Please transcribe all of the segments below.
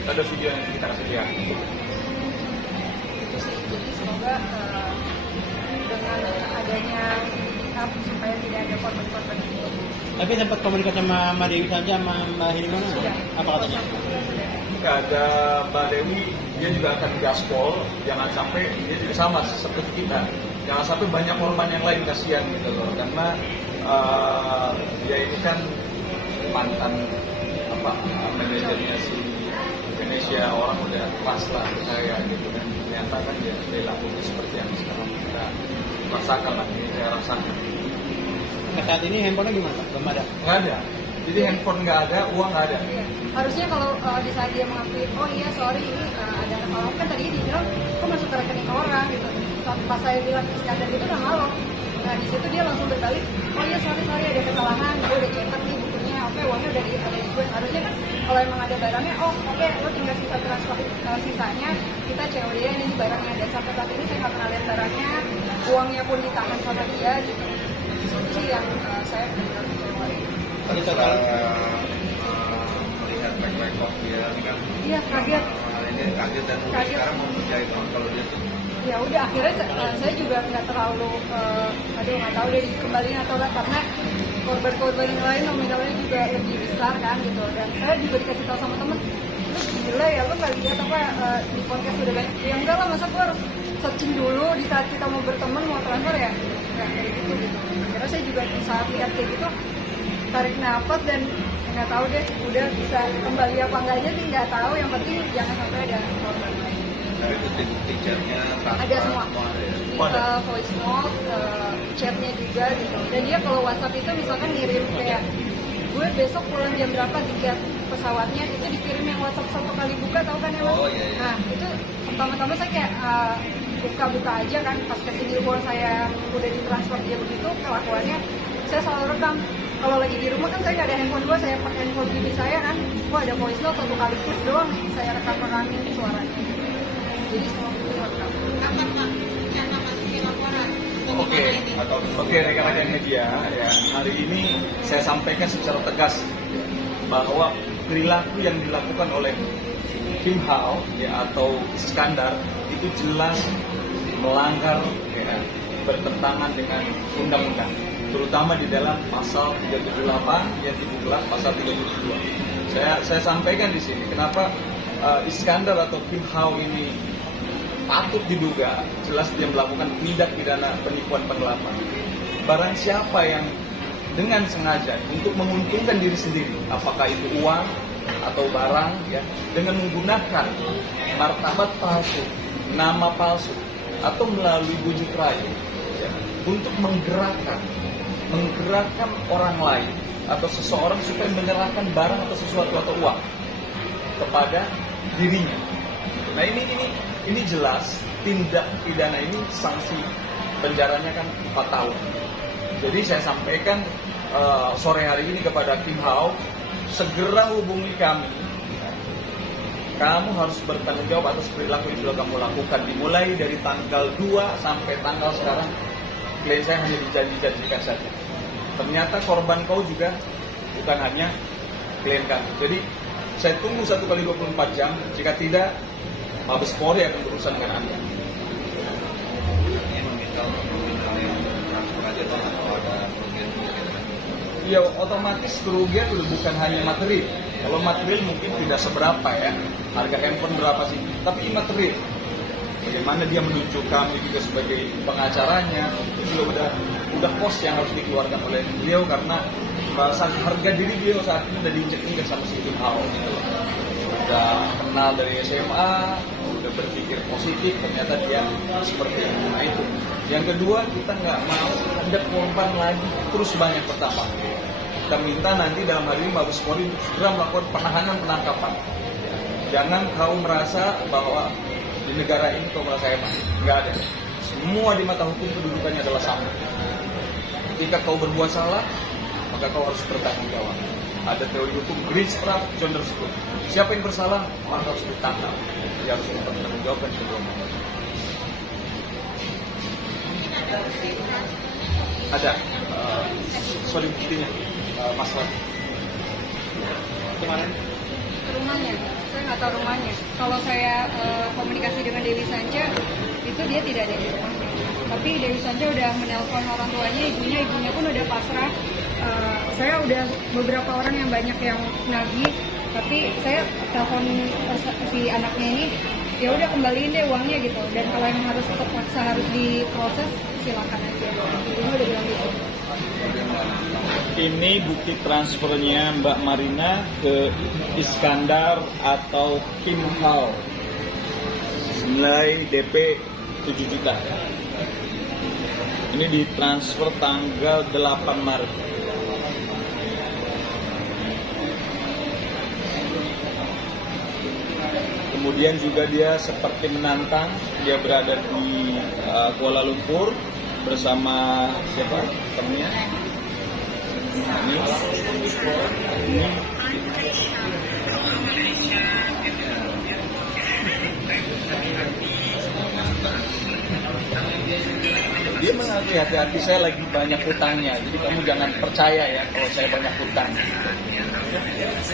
kita ada video yang kita kasih lihat. Itu sih, jadi semoga dengan adanya supaya tidak ada korban-korban itu. Tapi sempat komunikasi sama Mbak Dewi saja, sama Mbak Hilmana? Sudah. Apa katanya? Nggak ada Mbak Dewi, dia juga akan gaspol, jangan sampai dia juga sama seperti kita, jangan sampai banyak korban yang lain, kasihan gitu loh, karena dia ini kan mantan manajernya si Indonesia, orang udah kelas lah saya gitu kan, ternyata kan dia dilakukan seperti yang sekarang kita rasakan lah, ini saya rasakan. Saat ini handphonenya gimana Pak? Belum ada? Nggak ada, jadi handphone nggak ada, uang nggak ada. Iya. Harusnya kalau di saat dia mengakui, oh iya sorry ini ada kesalahan, kan tadi dia bilang kok masuk ke rekening orang gitu. Saat pas saya bilang standar itu udah malu. Nah di situ dia langsung berbalik, oh iya sorry ada kesalahan, gue udah cetak nih bukunya, oke uangnya udah ada di gue. Harusnya kan kalau emang ada barangnya, oh oke lo tinggal sisa transfer sisanya, kita COD ini barangnya. Dan sampai saat ini saya nggak pernah lihat barangnya, uangnya pun ditahan sama dia gitu. Itu sih yang saya benar-benar kecewain. Tadi total melihat back-back dia kan. Iya kaget. Ini kaget dan Kaget. sekarang mau percaya kalau dia tuh. Ya udah akhirnya saya juga nggak terlalu nggak tahu deh dikembaliin atau enggak, karena korban-korban yang lain nominalnya juga lebih besar kan gitu. Dan saya juga dikasih tahu sama temen, lu gila ya lu nggak lihat apa di podcast udah banyak. Ya enggak lah, masa gue harus searching dulu di saat kita mau berteman mau transfer ya nggak kayak gitu. Akhirnya saya juga di saat lihat kayak gitu tarik nafas dan nggak tahu deh udah bisa kembali apa enggaknya sih nggak tahu, yang penting jangan sampai ada korban lain. Tapi bukti chatnya Ada semua. Voice note, chatnya juga gitu. Dan dia kalau WhatsApp itu misalkan ngirim kayak gue besok pulang jam berapa tiket pesawatnya, itu dikirim yang WhatsApp satu kali buka, tahu kan ya Mas? Oh, iya. Nah itu pertama-tama saya kayak buka-buka aja kan, pas kesini uang saya udah ditransfer dia begitu, kelakuannya saya selalu rekam. Kalau lagi di rumah kan saya nggak ada handphone gue, saya pakai handphone bibi saya kan, wah ada voice note satu kali klik doang, saya rekam-rekamin suaranya. Jadi semua itu rekam. Kapan Pak? Cara masukin laporan? Oke, rekan-rekan media, ya, hari ini saya sampaikan secara tegas bahwa perilaku yang dilakukan oleh Kim Hao ya, atau Iskandar itu jelas melanggar ya, bertentangan dengan undang-undang, terutama di dalam pasal 378 yang dibuka pasal 372. Saya sampaikan di sini kenapa Iskandar atau Kim Hao ini patut diduga jelas dia melakukan tindak pidana penipuan penggelapan. Barang siapa yang dengan sengaja untuk menguntungkan diri sendiri, apakah itu uang atau barang, ya, dengan menggunakan martabat palsu, nama palsu, atau melalui bujuk rayu, ya, untuk menggerakkan orang lain atau seseorang supaya menyerahkan barang atau sesuatu atau uang kepada dirinya. Nah ini jelas tindak pidana ini sanksi penjaranya kan 4 tahun. Jadi saya sampaikan sore hari ini kepada Kim Hao, segera hubungi kami. Kamu harus bertanggung jawab atas perilaku yang sudah kamu lakukan. Dimulai dari tanggal 2 sampai tanggal sekarang, klien saya hanya dijanji-janjikan saja. Ternyata korban kau juga bukan hanya klien kami. Jadi saya tunggu 1 kali 24 jam. Jika tidak, Mabes Polri akan berurusan dengan Anda. Ini meminta yang transfer aja atau ada kerugian. Ya otomatis kerugian udah bukan hanya material. Kalau material mungkin tidak seberapa ya, harga handphone berapa sih, tapi material. Bagaimana dia menunjuk kami juga sebagai pengacaranya, itu juga udah kos yang harus dikeluarkan oleh beliau karena harga diri beliau saat ini udah diinjek-injek sama si Kim Hao. Udah kenal dari SMA, udah berpikir positif, ternyata dia seperti itu. Nah itu. Yang kedua, kita nggak mau ada korban lagi terus banyak bertambah. Kita minta nanti dalam hari ini Mabes Polri segera melakukan penahanan penangkapan. Jangan kau merasa bahwa di negara ini kau merasa hebat. Nggak ada. Semua di mata hukum kedudukannya adalah sama. Ketika kau berbuat salah, maka kau harus bertanggung jawab. Ada teori hukum Greenstraff, John tersebut. Siapa yang bersalah, maka harus ditangkap. Dia harus bertanggung jawab dan sebagainya. Ada. Sorry buktinya. Masalah. Kemarin Ke rumahnya. Saya nggak tahu rumahnya. Kalau saya komunikasi dengan Dewi Sanca, itu dia tidak ada di rumahnya. Tapi Dewi Sanca udah menelpon orang tuanya, ibunya pun udah pasrah. Saya udah beberapa orang yang banyak yang nagih, tapi saya telepon si anaknya ini, ya udah kembaliin deh uangnya gitu. Dan kalau yang harus terpaksa harus diproses, silakan aja. Ibunya udah bilang gitu. Ini bukti transfernya Mbak Marina ke Iskandar atau Kim Hao. Nilai DP 7 juta. Ini ditransfer tanggal 8 Maret. Kemudian juga dia seperti menantang, dia berada di Kuala Lumpur bersama siapa temennya? Ini. Dia mengakui hati-hati saya lagi banyak hutangnya, jadi kamu jangan percaya ya kalau saya banyak hutang.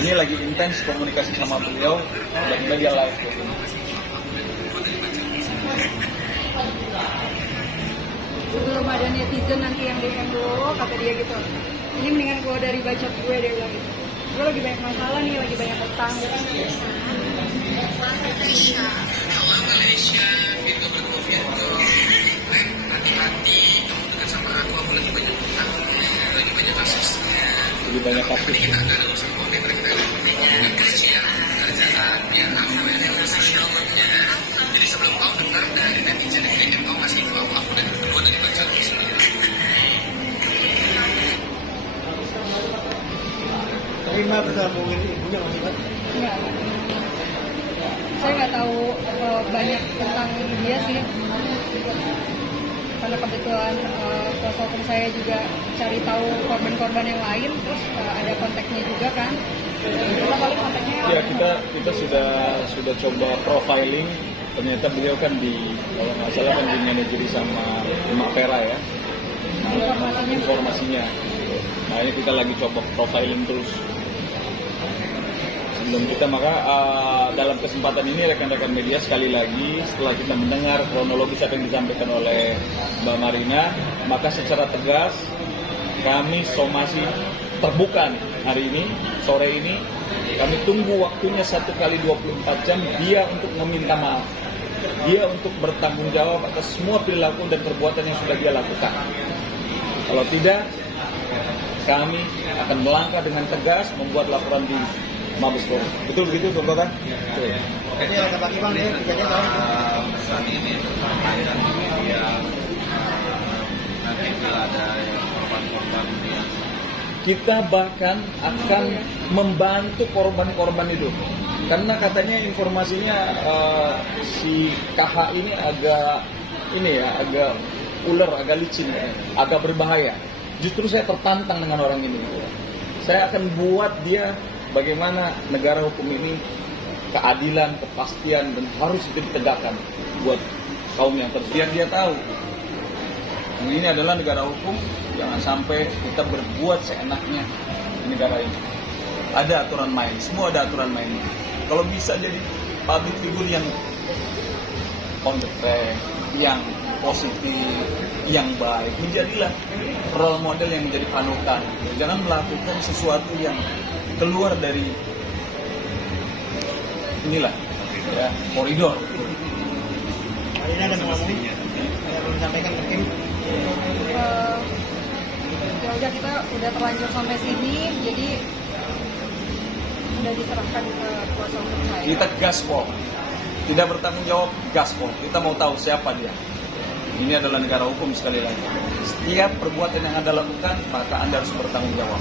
Ini lagi intens komunikasi sama beliau dan media live. Sebelum ada netizen nanti yang DM dulu, kata dia gitu, ini mendingan keluar dari bacot gue, dia bilang gitu. Gue lagi banyak masalah nih, lagi banyak utang gitu. Lebih banyak kasus. Tapi Mbak betul mungkin ibunya masih Mbak. Enggak. Saya nggak tahu banyak tentang dia sih. Karena kebetulan kuasa hukum saya juga cari tahu korban-korban yang lain, terus ada kontaknya juga kan. Kita paling kontaknya. Ya kita sudah coba profiling. Ternyata beliau kan kalau nggak salah kan di manajeri sama Emak Pera ya. Nah, informasinya. Nah ini kita lagi coba profiling terus. Sebelum kita dalam kesempatan ini rekan-rekan media sekali lagi setelah kita mendengar kronologis apa yang disampaikan oleh Mbak Marina, maka secara tegas kami somasi terbuka nih, hari ini sore ini kami tunggu waktunya 1 kali 24 jam dia untuk meminta maaf, dia untuk bertanggung jawab atas semua perilaku dan perbuatan yang sudah dia lakukan. Kalau tidak, kami akan melangkah dengan tegas membuat laporan di Mabes Polri. Betul begitu, Bang kan? Betul. Jadi ada lagi Bang ya, tiga tahun. Pesan ini tersampaikan di media. Nanti bila ada korban-korban yang Kita bahkan akan membantu korban-korban itu. Karena katanya informasinya si KH ini agak ular, agak licin, agak berbahaya. Justru saya tertantang dengan orang ini. Saya akan buat dia bagaimana negara hukum ini keadilan, kepastian dan harus ditegakkan buat kaum yang terbiar. Dia tahu ini adalah negara hukum, jangan sampai kita berbuat seenaknya di negara ini. Ada aturan main, semua ada aturan main. Kalau bisa jadi public figure yang on the track, yang positif, yang baik, menjadilah role model yang menjadi panutan. Jangan melakukan sesuatu yang keluar dari ya koridor. Ini ada ngomong belum sampaikan ke tim. Ya udah, kita udah terlanjur sampai sini, jadi udah diserahkan ke kuasa hukum saya. Kita gaspol, tidak bertanggung jawab, gaspol. Kita mau tahu siapa dia. Ini adalah negara hukum sekali lagi. Setiap perbuatan yang Anda lakukan, maka Anda harus bertanggung jawab.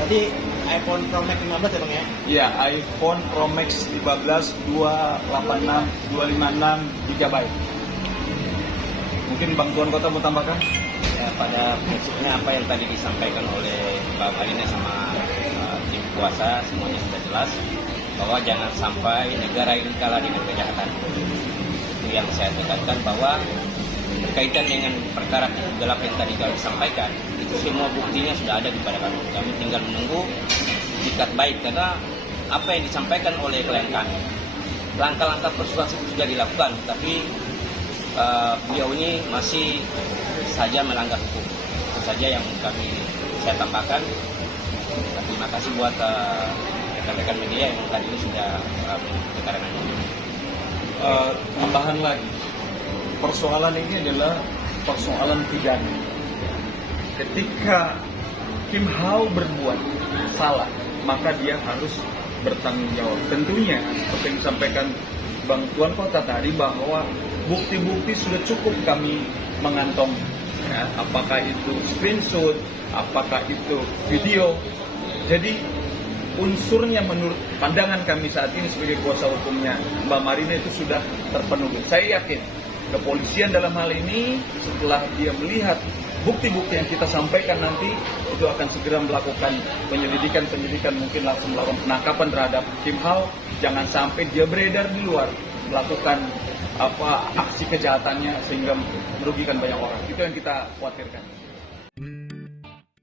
Tadi iPhone Pro Max 15 ya Bang ya? Iya, iPhone Pro Max 15 256 GB. Mungkin Bang Tuan Kota mau tambahkan? Ya, pada prinsipnya apa yang tadi disampaikan oleh Mbak Marina sama tim kuasa semuanya sudah jelas bahwa jangan sampai negara ini kalah dengan kejahatan. Itu yang saya tekankan, bahwa berkaitan dengan perkara gelap yang tadi kami sampaikan, itu semua buktinya sudah ada kepada kami. Kami tinggal menunggu ikat baik, karena apa yang disampaikan oleh klien kami. Langkah-langkah persuasif sudah dilakukan, tapi beliau ini masih saja melanggar hukum. Itu saja yang saya tambahkan. Terima kasih buat rekan-rekan media yang tadi ini sudah keterangannya. Tambahan lagi, persoalan ini adalah persoalan pidana. Ketika Kim Hao berbuat salah, maka dia harus bertanggung jawab. Tentunya seperti yang disampaikan Bang Tuan Kota tadi, bahwa bukti-bukti sudah cukup kami mengantongi, ya, apakah itu screenshot, apakah itu video. Jadi unsurnya menurut pandangan kami saat ini sebagai kuasa hukumnya Mbak Marina itu sudah terpenuhi. Saya yakin kepolisian dalam hal ini setelah dia melihat bukti-bukti yang kita sampaikan nanti, itu akan segera melakukan penyelidikan, mungkin langsung melakukan penangkapan terhadap Kim Hao. Jangan sampai dia beredar di luar melakukan aksi kejahatannya sehingga merugikan banyak orang. Itu yang kita khawatirkan.